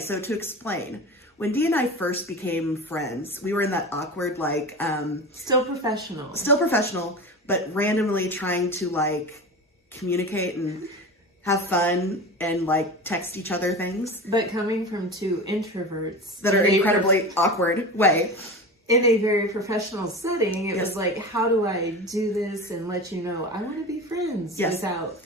Okay, so to explain, when Dee and I first became friends, we were in that awkward, like... Still professional. Still professional, but randomly trying to, like, communicate and have fun and, like, text each other things. But coming from two introverts... That are incredibly awkward way. In a very professional setting, it was like, how do I do this and let you know I want to be friends without...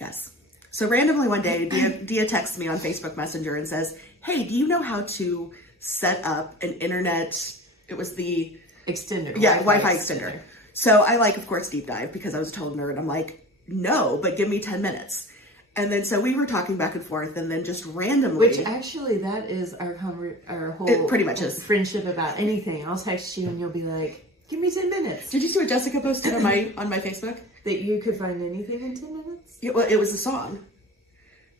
Yes. So randomly one day, Dia texts me on Facebook Messenger and says, hey, do you know how to set up an internet... It was the... Extender. Yeah, Wi-Fi extender. So I, like, of course, deep dive because I was a total nerd. I'm like, no, but give me 10 minutes. And then so we were talking back and forth, and then just randomly... Which actually, that is our whole... It pretty much is. Friendship about anything. I'll text you and you'll be like, give me 10 minutes. Did you see what Jessica posted on my Facebook? That you could find anything in 10 minutes? Yeah, well, it was a song.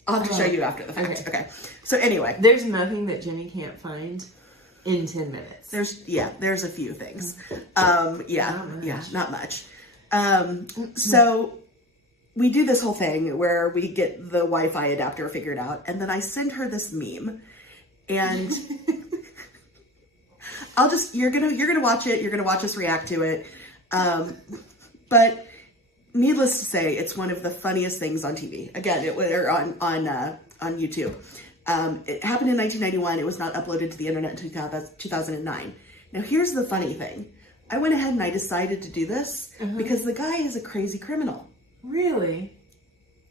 I'll have to show you after the fact. Okay. So anyway. There's nothing that Jenny can't find in 10 minutes. There's a few things. Not much. So... we do this whole thing where we get the Wi-Fi adapter figured out, and then I send her this meme, and you're gonna watch it. You're gonna watch us react to it. But needless to say, it's one of the funniest things on TV. Again, it was on YouTube. It happened in 1991. It was not uploaded to the internet until 2009. Now, here's the funny thing. I went ahead and I decided to do this because the guy is a crazy criminal. Really?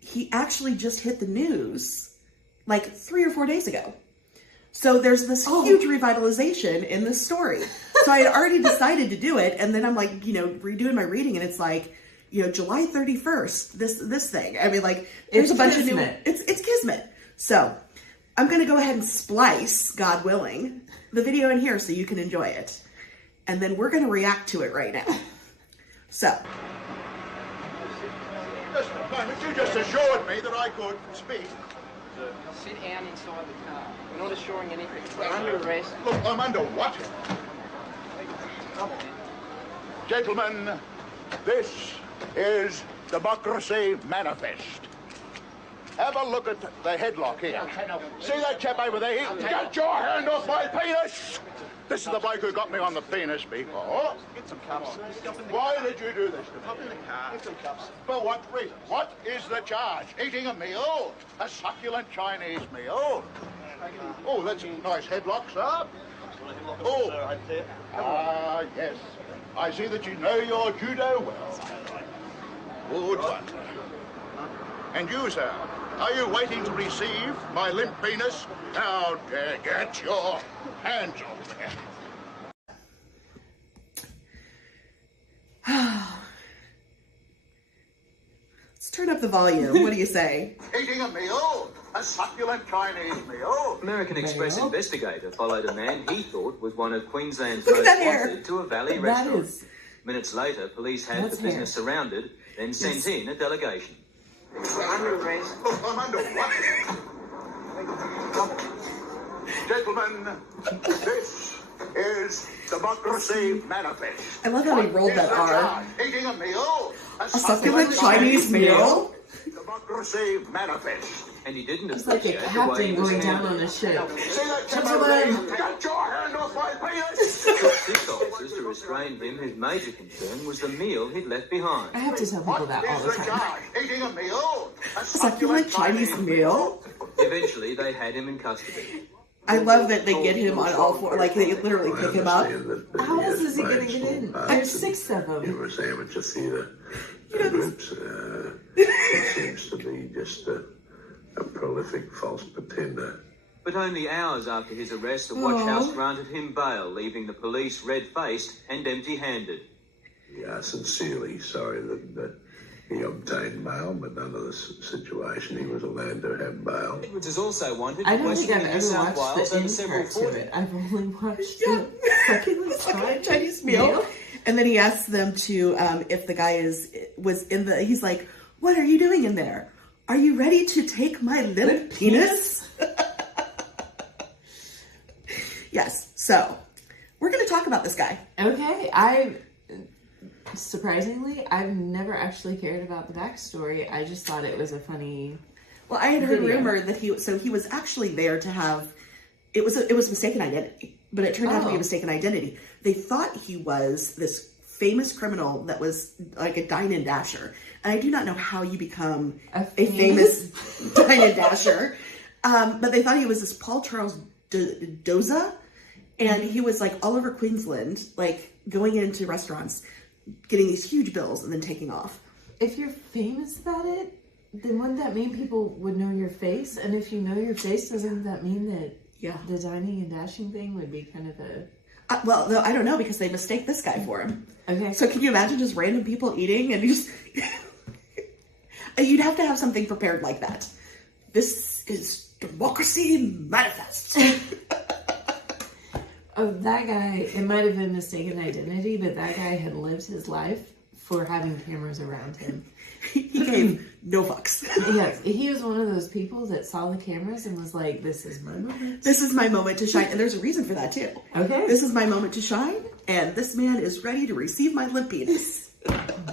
He actually just hit the news like 3 or 4 days ago. So there's this huge revitalization in this story. So I had already decided to do it. And then I'm like, redoing my reading, and it's like, July 31st, this thing. I mean, like, there's a bunch of new, it's Kismet. So I'm going to go ahead and splice, God willing, the video in here so you can enjoy it. And then we're going to react to it right now. So... Just a moment, you just assured me that I could speak. Sit down inside the car. We're not assuring anything. We're under arrest. Look, I'm under what? Gentlemen, this is Democracy Manifest. Have a look at the headlock here. See that chap over there? Get your hand off my penis! This is the bloke who got me on the penis before. Get some cups. Why did you do this to me? Hop in the car. Get some cups. For what reason? What is the charge? Eating a meal? A succulent Chinese meal? Oh, that's a nice headlock, sir. Oh, yes. I see that you know your judo well. Good one. And you, sir, are you waiting to receive my limp penis? Now, get your hands off there. Let's turn up the volume. What do you say? Eating a meal? A succulent Chinese meal? American Express investigator followed a man he thought was one of Queensland's Look at most that hair. wanted to a valley restaurant. Minutes later, police had the business surrounded, then sent in a delegation. We're under arrest. Look, I'm under what? Gentlemen, this is Democracy Manifest. I love how he rolled that R. Eating a meal? A succulent Chinese meal? Democracy Manifest. And he didn't It's like a appreciate the way captain he was going down handled. on a ship. See that chap over there? Get your hand off my penis! It took 6 officers to restrain him, whose major concern was the meal he'd left behind. I have to tell people that all the time. Eating a meal? A Succulent Chinese meal? Eventually, they had him in custody. I love that they get him on all four, like they literally pick him up. How else is he going to get in? There's 6 of them. Numerous amateur theatre groups. He seems to be just a prolific false pretender. But only hours after his arrest, the watch house granted him bail, leaving the police red-faced and empty-handed. We are sincerely sorry that he obtained bail, but under this situation he was allowed to have bail. Edwards is also wanted I for don't think questioning I've New ever South watched Wales the over end several part to fraud. it. I've only watched the Succulent Chinese meal. And then he asks them to, if the guy was in the, he's like, what are you doing in there? Are you ready to take my limp penis? Yes. So we're going to talk about this guy. Okay. Surprisingly, I've never actually cared about the backstory. I just thought it was a funny... Well, I had heard video. rumor that he was actually there to have it was mistaken identity, but it turned out to be a mistaken identity. They thought he was this famous criminal that was like a dine and dasher. And I do not know how you become a famous dine and dasher. But they thought he was this Paul Charles Doza. And he was like all over Queensland, like going into restaurants, getting these huge bills and then taking off. If you're famous about it, then wouldn't that mean people would know your face? And if you know your face, doesn't that mean that the dining and dashing thing would be kind of a... well, no, I don't know, because they mistake this guy for him. Okay. So can you imagine just random people eating and you just... You'd have to have something prepared like that. This is Democracy Manifest. Oh, that guy, it might have been mistaken identity, but that guy had lived his life for having cameras around him. He gave no fucks. Yes, he was one of those people that saw the cameras and was like, this is my moment. This is my moment to shine. And there's a reason for that, too. Okay. This is my moment to shine, and this man is ready to receive my limp penis.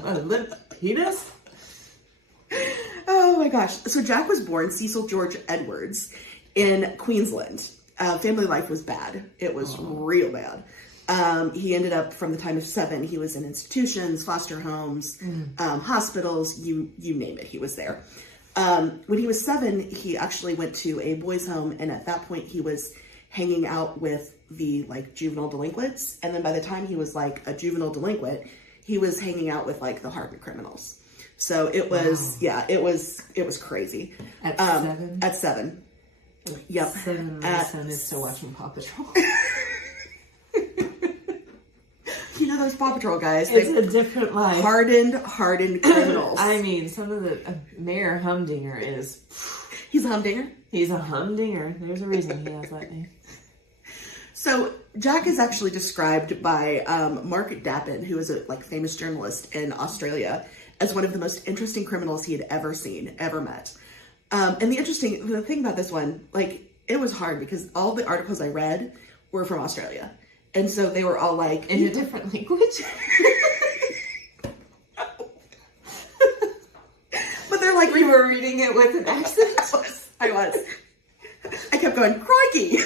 A limp penis? Oh my gosh. So Jack was born Cecil George Edwards in Queensland. Family life was bad. It was real bad. He ended up, from the time of 7, he was in institutions, foster homes, hospitals, you name it, he was there. When he was 7, he actually went to a boys' home, and at that point he was hanging out with the like juvenile delinquents. And then by the time he was like a juvenile delinquent, he was hanging out with like the hardened criminals. So it was, it was crazy. At 7? At 7. Yep. 7, my son is still watching Paw Patrol. You know those Paw Patrol guys? It's a different life. Hardened criminals. I mean, some of the Mayor Humdinger is... He's a humdinger? He's a humdinger. There's a reason he has that name. So Jack is actually described by Mark Dappin, who is a like famous journalist in Australia, as one of the most interesting criminals he had ever seen, ever met. And the thing about this one, like, it was hard because all the articles I read were from Australia. And so they were all like... In a different language? But they're like... You were reading it with an accent? I was. I kept going, crikey!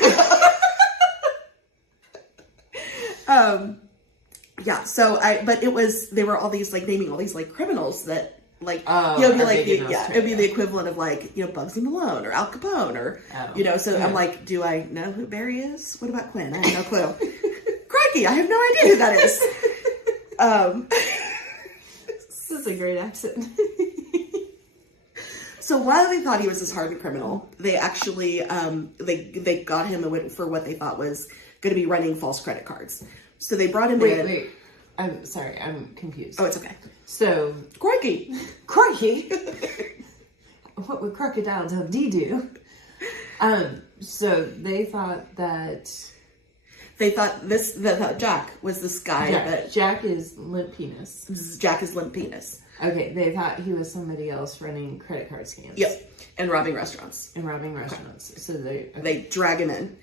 But it was, they were all these, like, naming all these, like, criminals that... Like, it'd be like it'd be the equivalent of like, Bugsy Malone or Al Capone or, I'm like, do I know who Barry is? What about Quinn? I have no clue. Crikey, I have no idea who that is. This is a great accent. So while they thought he was this hardened criminal, they actually, they got him for what they thought was going to be running false credit cards. So they brought him in. Wait. I'm sorry, I'm confused. Oh, it's okay. So, crikey. What would Crocodile Dundee do? So they thought that Jack was this guy. Jack is limp penis. Jack is limp penis. Okay, they thought he was somebody else running credit card scams. Yep, and robbing restaurants. Okay. So they drag him in.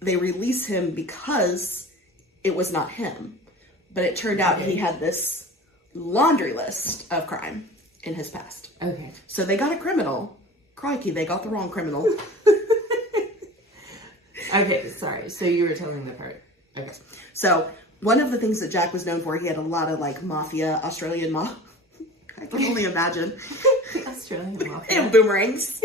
They release him because it was not him. But it turned out he had this laundry list of crime in his past. Okay. So they got a criminal. Crikey, they got the wrong criminal. Okay, sorry. So you were telling the part. Okay. So one of the things that Jack was known for, he had a lot of like mafia, Australian mafia. I can only imagine. Australian mafia. And boomerangs.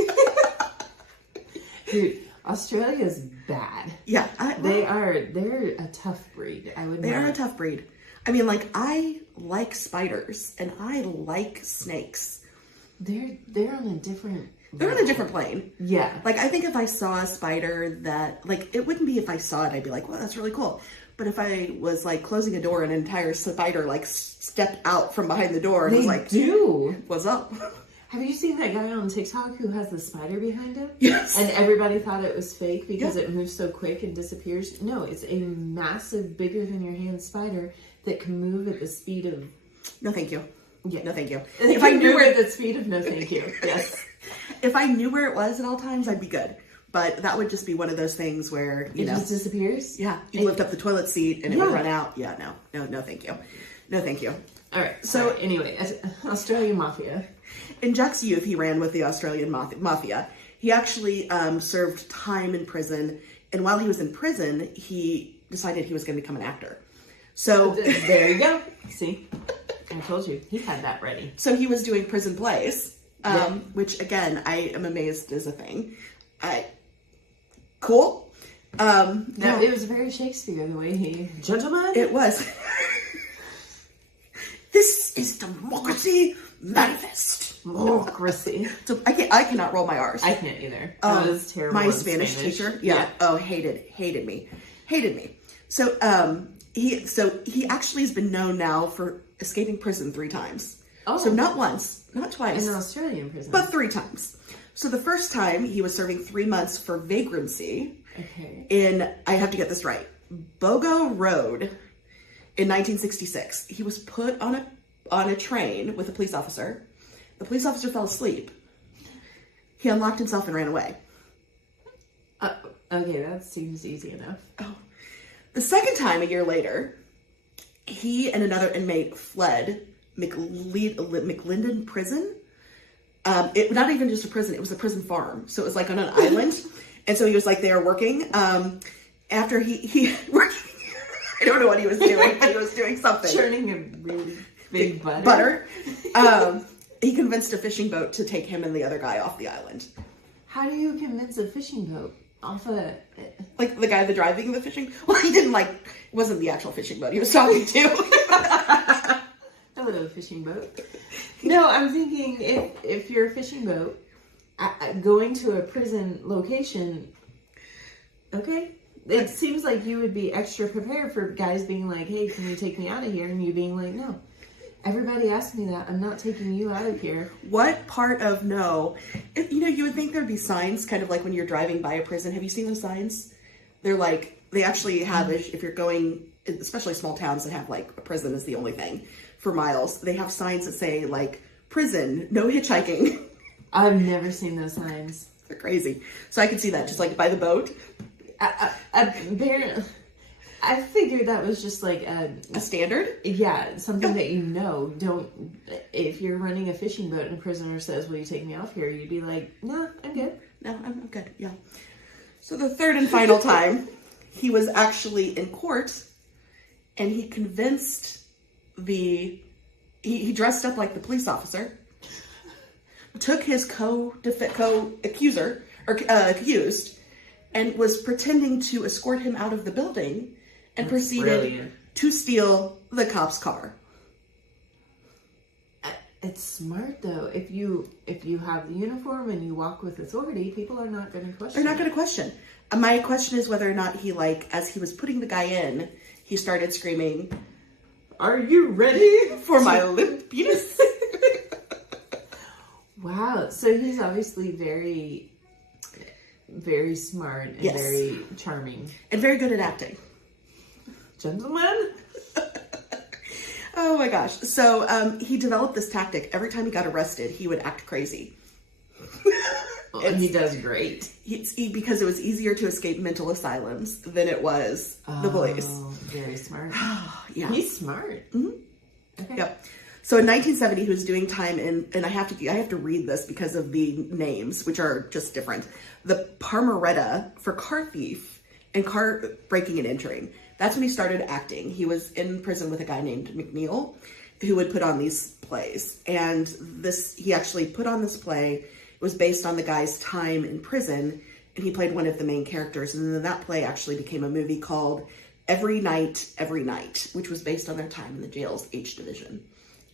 Dude, Australia's bad. Yeah. They're a tough breed. They are a tough breed. I mean, like, I like spiders and I like snakes. They're on a different... They're on a different plane. Yeah. Like, I think if I saw a spider that, like, it wouldn't be if I saw it, I'd be like, well, that's really cool. But if I was, like, closing a door and an entire spider, like, stepped out from behind the door and was like... What's up? Have you seen that guy on TikTok who has the spider behind him? Yes. And everybody thought it was fake because it moves so quick and disappears. No, it's a massive, bigger than your hand spider that can move at the speed of... No, thank you. Yeah. No, thank you. If I knew at the speed of no, thank you. Yes. If I knew where it was at all times, I'd be good. But that would just be one of those things where, it just disappears? Yeah. You lift up the toilet seat and it would run out. Yeah, no, thank you. No, thank you. All right. So anyway, Australian Mafia. In Jack's youth, he ran with the Australian Mafia. He actually served time in prison And while he was in prison, he decided he was going to become an actor. So there you go. See, I told you he had that ready. So he was doing prison plays, which again I am amazed is a thing. Cool. No, it was very Shakespeare the way he gentleman. It was. This is democracy manifest. Democracy. So I cannot roll my R's. I can't either. I was terrible. My Spanish teacher. Yeah. Oh, hated me. So he actually has been known now for escaping prison 3 times. Oh. So not once, not twice. In an Australian prison. But 3 times. So the first time he was serving 3 months for vagrancy. Okay. In, I have to get this right, Bogo Road in 1966. He was put on a train with a police officer. The police officer fell asleep. He unlocked himself and ran away. Okay, that seems easy enough. Oh. The second time, a year later, he and another inmate fled McLinden Prison. Not even just a prison, it was a prison farm. So it was like on an island. And so he was like there working. After he working, I don't know what he was doing, but he was doing something. Churning a really big butter. He convinced a fishing boat to take him and the other guy off the island. How do you convince a fishing boat off a... Like the guy driving the fishing... Well, he didn't it wasn't the actual fishing boat he was talking to. Hello, fishing boat. No, I'm thinking if you're a fishing boat, going to a prison location, okay, it seems like you would be extra prepared for guys being like, hey, can you take me out of here? And you being like, no. Everybody asked me that. I'm not taking you out of here. What part of no? You would think there'd be signs, kind of like when you're driving by a prison. Have you seen those signs? They're like, they actually have, if you're going, especially small towns that have like a prison is the only thing for miles, they have signs that say like, prison, no hitchhiking. I've never seen those signs. They're crazy. So I could see that just like by the boat. I figured that was just like a standard. Yeah, something that don't. If you're running a fishing boat and a prisoner says, "Will you take me off here?" You'd be like, "No, I'm good." No, I'm good. Yeah. So the third and final time, he was actually in court, and he convinced he dressed up like the police officer, took his co-accuser or accused, and was pretending to escort him out of the building, and proceeded to steal the cop's car. It's smart though. If you have the uniform and you walk with authority, people are not going to question. They're not going to question. My question is whether or not he as he was putting the guy in, he started screaming, "Are you ready for my limp penis?" Wow. So he's obviously very, very smart and very charming. And very good at acting. Gentleman? Oh my gosh. So he developed this tactic. Every time he got arrested, he would act crazy. And he does great. Because it was easier to escape mental asylums than it was the police. Very smart. Yeah. He's smart. Mm-hmm. Okay. Yep. So in 1970, he was doing time and I have to read this because of the names, which are just different. The Parmaretta for car thief and car breaking and entering. That's when he started acting. He was in prison with a guy named McNeil who would put on these plays. And he actually put on this play. It was based on the guy's time in prison, and he played one of the main characters. And then that play actually became a movie called Every Night, which was based on their time in the jail's H Division.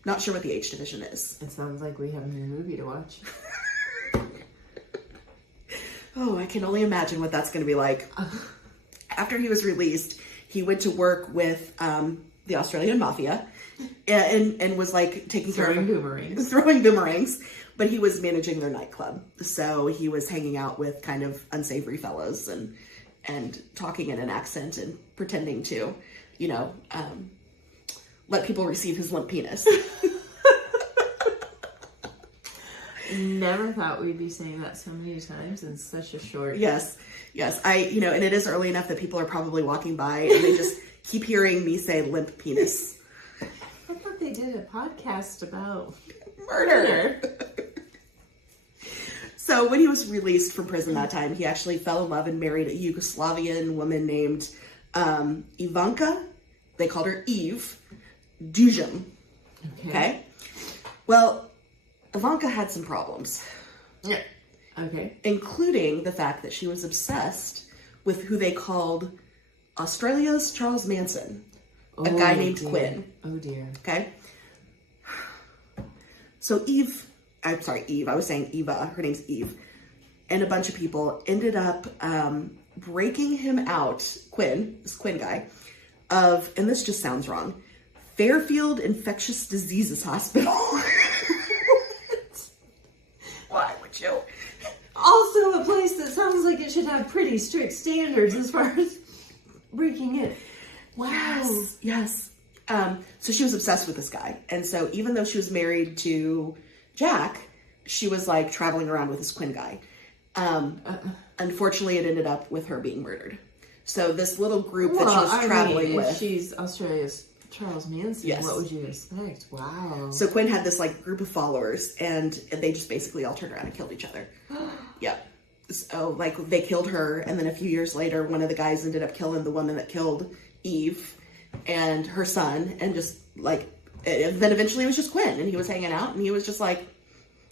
Not sure what the H Division is. It sounds like we have a new movie to watch. Oh, I can only imagine what that's going to be like. After he was released, he went to work with the Australian mafia and was like taking care of throwing boomerangs, but he was managing their nightclub. So he was hanging out with kind of unsavory fellows and talking in an accent and pretending to, let people receive his limp penis. Never thought we'd be saying that so many times in such a short... Yes. And it is early enough that people are probably walking by and they just keep hearing me say limp penis. I thought they did a podcast about murder. So when he was released from prison that time, he actually fell in love and married a Yugoslavian woman named Ivanka. They called her Eve Dujum. Okay. Well, Ivanka had some problems. Yeah. Okay. Including the fact that she was obsessed with who they called Australia's Charles Manson, a guy named Quinn. Oh dear. Okay. So Eve, I was saying Eva, her name's Eve, and a bunch of people ended up breaking him out, this Quinn guy, and this just sounds wrong, Fairfield Infectious Diseases Hospital. Why would you? Also a place that sounds like it should have pretty strict standards as far as breaking it. Wow. Yes. So she was obsessed with this guy. And so even though she was married to Jack, she was like traveling around with this Quinn guy. Unfortunately, it ended up with her being murdered. So this little group that she was traveling with. If she's Australia's Charles Manson, yes. What would you expect? Wow. So Quinn had this like group of followers, and they just basically all turned around and killed each other. Yep. So like they killed her, and then a few years later, one of the guys ended up killing the woman that killed Eve and her son, and just like, and then eventually it was just Quinn, and he was hanging out, and he was just like,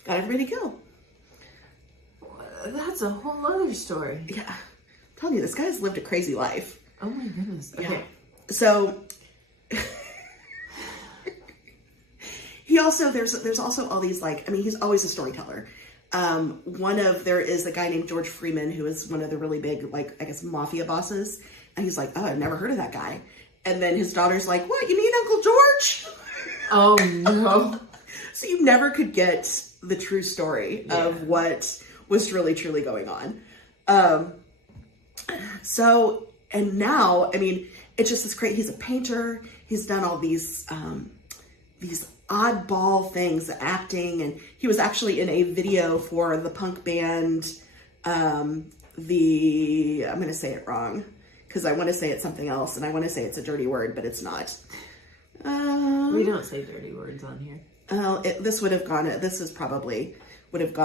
got everybody killed. That's a whole other story. Yeah. I'm telling you, this guy's lived a crazy life. Oh my goodness. Okay. Yeah. So he also, there's also all these like, I mean, he's always a storyteller. There is a guy named George Freeman who is one of the really big, like, I guess, mafia bosses. And he's like, oh, I've never heard of that guy. And then his daughter's like, what, you mean Uncle George? Oh no. So you never could get the true story of what was really, truly going on. So, and now, I mean, it's just this crazy, he's a painter. He's done all these oddball things, acting, and he was actually in a video for the punk band, I'm going to say it wrong, because I want to say it's something else, and I want to say it's a dirty word, but it's not. We don't say dirty words on here. This would have gone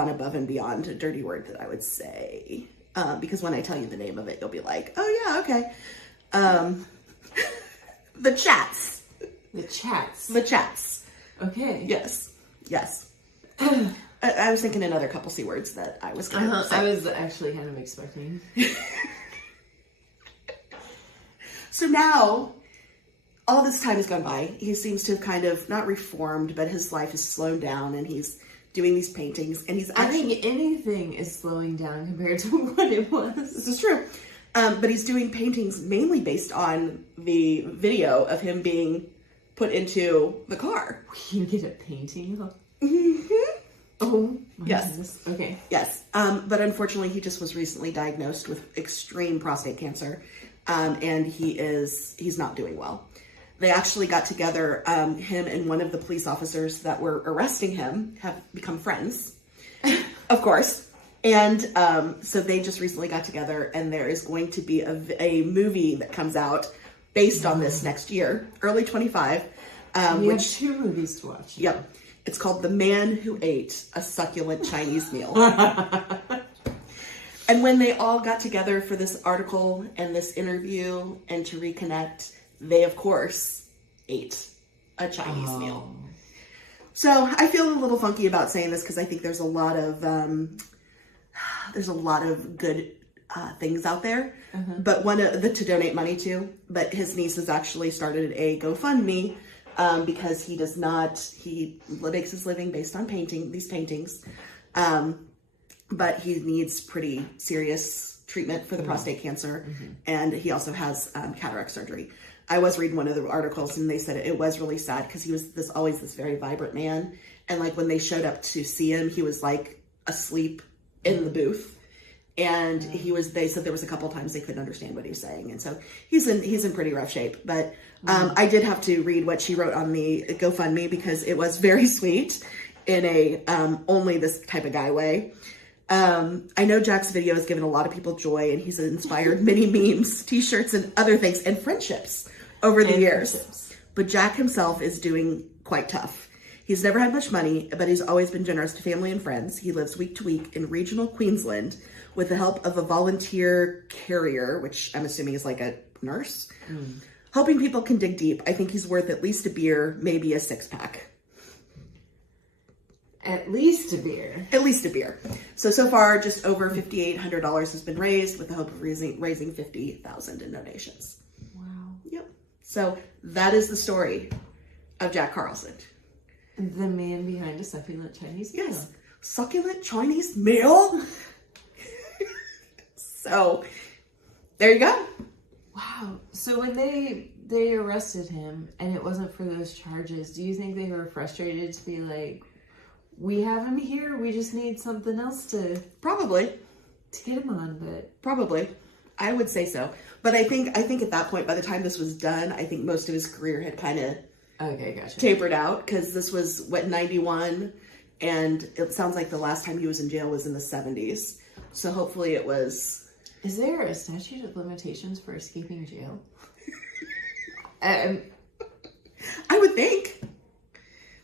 above and beyond a dirty word that I would say, because when I tell you the name of it, you'll be like, oh yeah, okay. The Chats. The Chats. The Chats. Okay. Yes. I was thinking another couple C words that I was going to say. I was actually kind of expecting. So now, all this time has gone by. He seems to have kind of, not reformed, but his life has slowed down, and he's doing these paintings, and I think anything is slowing down compared to what it was. This is true. But he's doing paintings mainly based on the video of him being put into the car. You get a painting? Mm-hmm. Oh, my yes. goodness. Okay. Yes. But unfortunately, he just was recently diagnosed with extreme prostate cancer. And he's not doing well. They actually got together, him and one of the police officers that were arresting him have become friends, of course. And so they just recently got together, and there is going to be a movie that comes out based on this next year, early 25. We have 2 movies to watch. Yep. It's called The Man Who Ate a Succulent Chinese Meal. And when they all got together for this article and this interview and to reconnect, they, of course, ate a Chinese meal. So I feel a little funky about saying this because I think there's a lot of good things out there, but to donate money to. But his niece has actually started a GoFundMe because he makes his living based on these paintings. But he needs pretty serious treatment for the prostate cancer, and he also has cataract surgery. I was reading one of the articles, and they said it was really sad because he was always this very vibrant man, and like when they showed up to see him, he was like asleep in the booth, and they said there was a couple times they couldn't understand what he was saying, and so he's in pretty rough shape. But I did have to read what she wrote on the GoFundMe because it was very sweet in a only this type of guy way. I know Jack's video has given a lot of people joy, and he's inspired many memes, t-shirts, and other things, and friendships over the years. But Jack himself is doing quite tough. He's never had much money, but he's always been generous to family and friends. He lives week to week in regional Queensland with the help of a volunteer carrier, which I'm assuming is like a nurse, hoping people can dig deep. I think he's worth at least a beer, maybe a 6-pack. At least a beer. At least a beer. So far, just over $5,800 has been raised with the hope of raising $50,000 in donations. Wow. Yep. So that is the story of Jack Karlson. The man behind a succulent Chinese meal. Yes. Succulent Chinese meal. So there you go. Wow. So when they arrested him and it wasn't for those charges, do you think they were frustrated to be like, we have him here, we just need something else to Probably. get him on? But Probably. I would say so. But I think at that point, by the time this was done, I think most of his career had kind of okay, gotcha. tapered out, because this was, 91? And it sounds like the last time he was in jail was in the 70s. So hopefully it was... Is there a statute of limitations for escaping jail? I would think.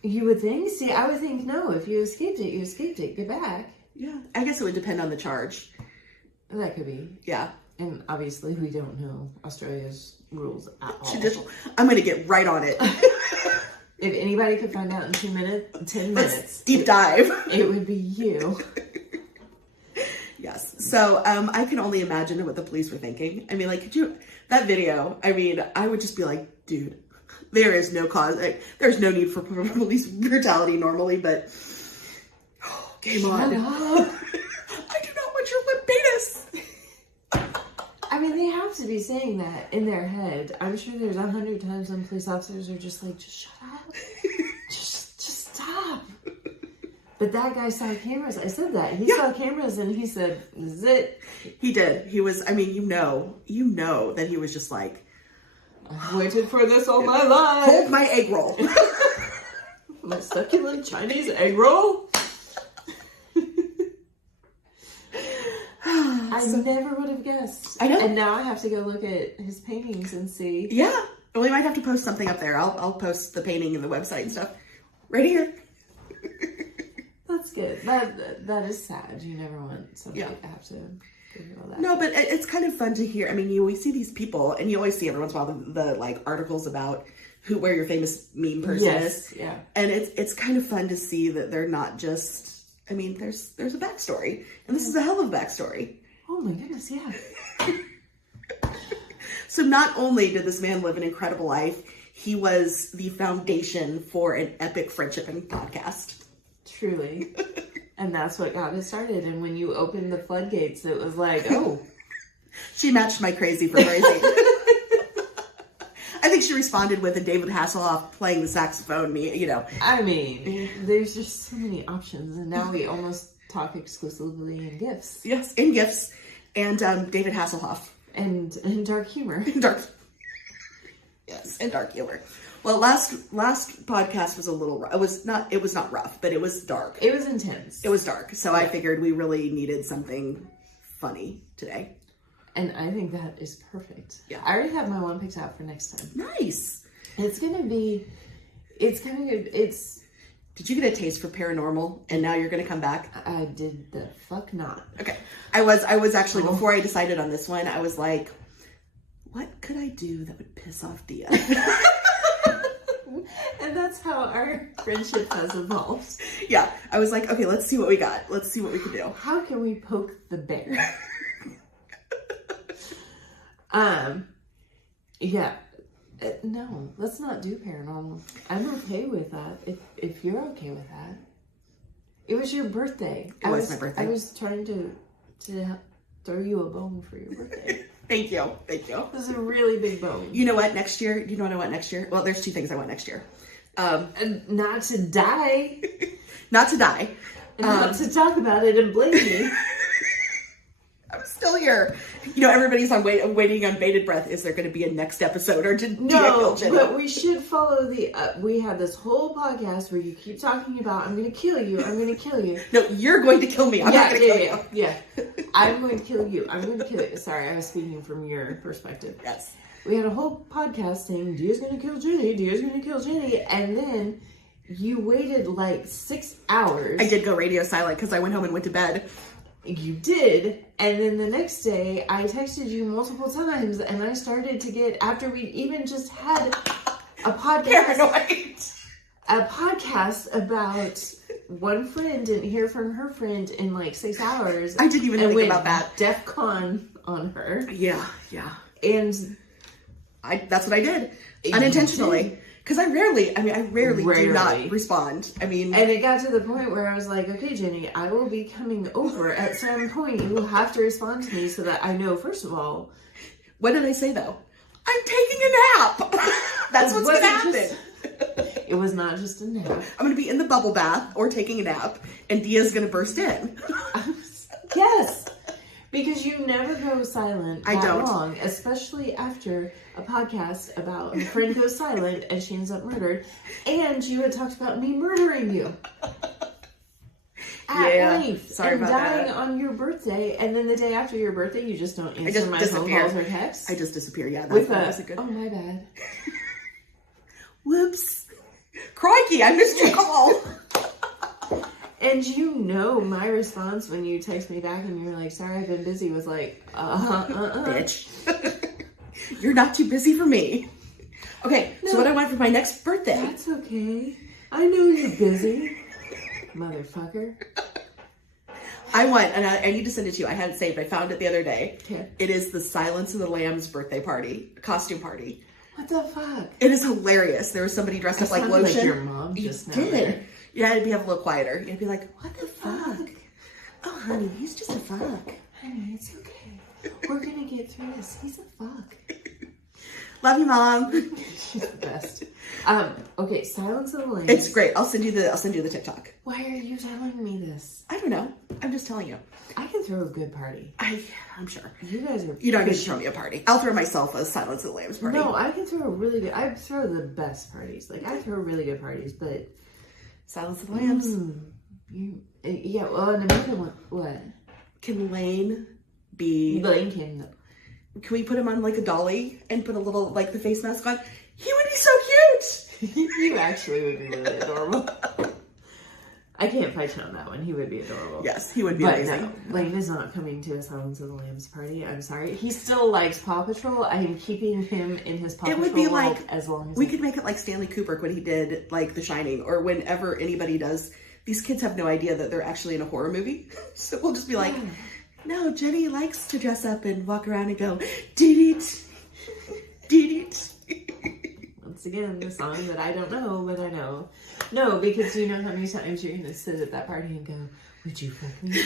You would think? See, I would think no. If you escaped it, you escaped it. Get back. Yeah. I guess it would depend on the charge. That could be. Yeah. And obviously we don't know Australia's rules at all. Judicial. I'm going to get right on it. If anybody could find out in 10 minutes, Let's deep dive. it would be you. Yes. So I can only imagine what the police were thinking. I mean, like, that video, I mean, I would just be like, dude, there is no cause. There's no need for police brutality normally, but game on. Shut up. I do not want your limp penis. I mean, they have to be saying that in their head. I'm sure there's 100 times when police officers are just like, just shut up. just stop. But that guy saw cameras. I said that. He saw cameras and he said, this is it. He did. He was, I mean, you know that he was just like, I've waited for this all my life. hold my egg roll. My succulent Chinese egg roll. I never would have guessed. I know. And now I have to go look at his paintings and see. Yeah. Well, we might have to post something up there. I'll post the painting and the website and stuff right here. That's good. That is sad. You never want somebody to have to figure all that. No, but it's kind of fun to hear. I mean, you always see these people, and you always see every once in a while the like articles about where your famous meme person is. Yeah. And it's kind of fun to see that they're not just. I mean, there's a backstory, and this is a hell of a backstory. Oh my goodness, yeah. So not only did this man live an incredible life, he was the foundation for an epic friendship and podcast. Truly. And that's what got it started. And when you opened the floodgates, it was like, oh. She matched my crazy for crazy. I think she responded with a David Hasselhoff playing the saxophone, I mean, there's just so many options. And now we almost talk exclusively in GIFs. Yes, in GIFs. And David Hasselhoff. And dark humor. Yes, and dark humor. Well, last podcast was a little rough. It was not rough, but it was dark. It was intense. It was dark. So I figured we really needed something funny today. And I think that is perfect. Yeah. I already have my one picked out for next time. Nice. It's kind of good. Did you get a taste for paranormal and now you're going to come back? I did the fuck not. Okay. I was actually, before I decided on this one, I was like, what could I do that would piss off Dia? And that's how our friendship has evolved. Yeah. I was like, okay, let's see what we got. Let's see what we can do. How can we poke the bear? Yeah. No, let's not do paranormal. I'm okay with that. If you're okay with that. It was your birthday. It was my birthday. I was trying to throw you a bone for your birthday. Thank you. Thank you. It was a really big bone. You know what? Next year, you know what I want next year? Well, there's two things I want next year. And not to die. Not to die. And not to talk about it and blame me. I'm still here. Everybody's waiting on bated breath. Is there going to be a next episode or did No, but we should follow we had this whole podcast where you keep talking about, I'm going to kill you, I'm going to kill you. No, you're going to kill me. I'm not going to kill you. Yeah. I'm going to kill you. I'm going to kill you. Sorry, I was speaking from your perspective. Yes. We had a whole podcast saying, Dia's going to kill Jenny, Dia's going to kill Jenny, and then You waited like 6 hours. I did go radio silent because I went home and went to bed. You did. And then the next day, I texted you multiple times, and I started to get, after we even just had a podcast. Paranoid. A podcast about one friend didn't hear from her friend in like 6 hours. I didn't even think about that. DEFCON on her. Yeah. And that's what I did. Unintentionally. Because I rarely do not respond. I mean... And it got to the point where I was like, okay, Jenny, I will be coming over at some point. You will have to respond to me so that I know, first of all... What did I say, though? I'm taking a nap! That's what's going to happen. It was not just a nap. I'm going to be in the bubble bath or taking a nap, and Dia's going to burst in. Yes! Because you never go silent I don't. long, especially after a podcast about a friend goes silent and she ends up murdered, and you had talked about me murdering you at length. Sorry and about dying that. on your birthday, and then the day after your birthday, you just don't answer my phone calls or texts. I just disappear. Yeah, With that was a good. Oh my bad. Whoops! Crikey! I missed your call. And you know my response when you text me back and you're like, sorry, I've been busy, was like, Bitch. You're not too busy for me. Okay, so what I want for my next birthday. That's okay. I know you're busy. Motherfucker. I want, and I need to send it to you. I had it saved. I found it the other day. Okay. It is the Silence of the Lambs birthday party, costume party. What the fuck? It is hilarious. There was somebody dressed up like Sounded Lotion. like your mom just now. There. Yeah, it'd be a little quieter. You'd be like, what the fuck? Oh, honey, he's just a fuck. Honey, it's okay. We're gonna get through this. He's a fuck. Love you, Mom. She's the best. Okay, Silence of the Lambs. It's great. I'll send you the TikTok. Why are you telling me this? I don't know. I'm just telling you. I can throw a good party. I'm sure. You guys are. You don't need to throw me a party. I'll throw myself a Silence of the Lambs party. No, I can throw a really good. I throw the best parties. Like I throw really good parties, but Silence of the Lambs. Yeah. Well, an American one. What? Can Lane be? Lane can. Can we put him on like a dolly and put a little like the face mask on? He would be so cute. You actually would be really adorable. I can't fight you on that one. He would be adorable. Yes, he would be but amazing. No, Lane is not coming to a Silence of the Lambs party. I'm sorry. He still likes Paw Patrol. I am keeping him in his Paw Patrol It would be world like as long as we could make it like Stanley Kubrick when he did like The Shining, or whenever anybody does. These kids have no idea that they're actually in a horror movie, so we'll just be like, "No, Jenny likes to dress up and walk around and go, did it, did it." Once again, the song that I don't know, but I know. No, because you know how many times you're gonna sit at that party and go, "Would you fuck me?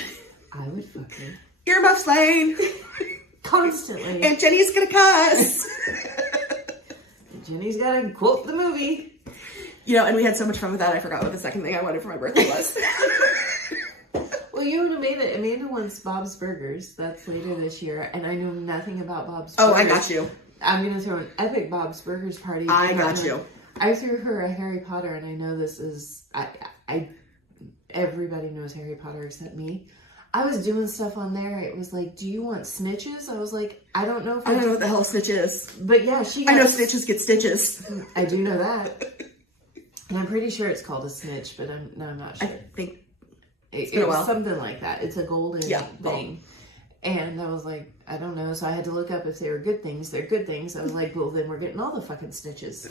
I would fuck you." Earmuffs Lane. Constantly. And Jenny's gonna cuss. Jenny's gotta quote the movie. You know, and we had so much fun with that, I forgot what the second thing I wanted for my birthday was. Well, you and Amanda wants Bob's Burgers. That's later this year, and I know nothing about Bob's Oh, Burgers. I got you. I'm gonna throw an epic Bob's Burgers party. I got you. I threw her a Harry Potter, and I know this is everybody knows Harry Potter except me. I was doing stuff on there. It was like, "Do you want snitches?" I was like, "I don't know if I don't know what the hell a snitch is. But yeah, I know snitches get stitches. I do know that. And I'm pretty sure it's called a snitch, but I'm not sure. I think it been a was while. something like that. It's a golden Yeah, thing. And I was like, I don't know. So I had to look up if they were good things. They're good things. I was like, well, then we're getting all the fucking snitches.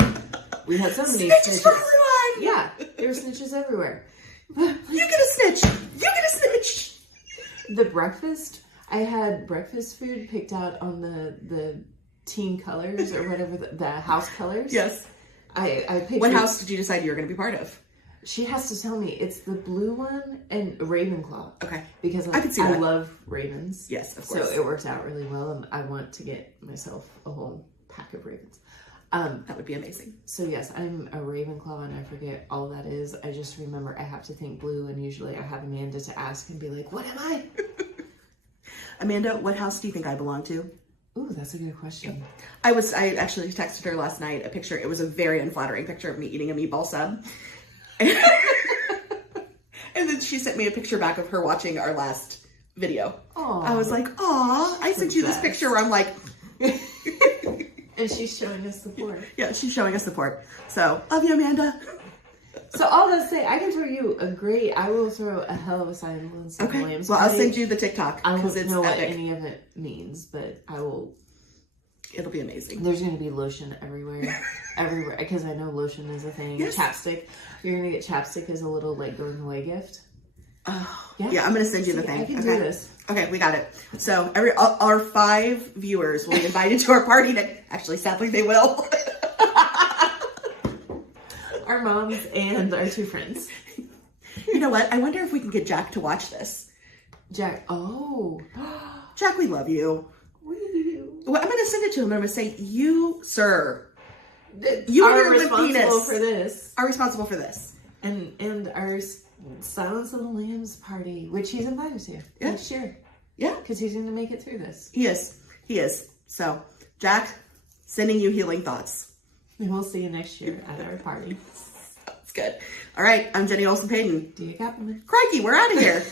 We had so many snitches for everyone. Yeah, there were snitches everywhere. You get a snitch. You get a snitch. The breakfast, I had breakfast food picked out on the team colors or whatever, the house colors. Yes. I picked What house did you decide you were going to be part of? She has to tell me it's the blue one and Ravenclaw. Okay. Because I can see that. love ravens. Yes, of course. So it works out really well, and I want to get myself a whole pack of ravens. That would be amazing. So yes, I'm a Ravenclaw, and I forget all that is. I just remember I have to think blue, and usually I have Amanda to ask and be like, "What am I?" Amanda, what house do you think I belong to? Ooh, that's a good question. I actually texted her last night a picture. It was a very unflattering picture of me eating a meatball sub. And then she sent me a picture back of her watching our last video. Aww. I was like, "Aw, I sent you this best. picture where I'm like," And she's showing us support. yeah, she's showing us support. So, love you, Amanda. So all that say, I can throw you I will throw a hell of a Silence and Okay. Williams. Well, I'll send you the TikTok I because don't it's know what epic. any of it means, but I will. It'll be amazing. There's going to be lotion everywhere. Everywhere. Because I know lotion is a thing. Yes. Chapstick. You're going to get chapstick as a little, like, going away gift. Oh, Yeah. yeah, I'm going to send you the thing. I can okay. do this. Okay, we got it. So our 5 viewers will be invited to our party. Actually, sadly, they will. Our moms and our 2 friends. You know what? I wonder if we can get Jack to watch this. Jack. Oh. Jack, we love you. Well, I'm going to send it to him and I'm going to say, you, sir, you are and your limp responsible penis for this. are responsible for this. And our Silence of the Lambs party, which he's invited to next year. Yeah. Because he's going to make it through this. He is. So, Jack, sending you healing thoughts. And we'll see you next year at our party. That's good. All right, I'm Jenny Olson-Paden. Do you, Cappleman? Crikey, we're out of here.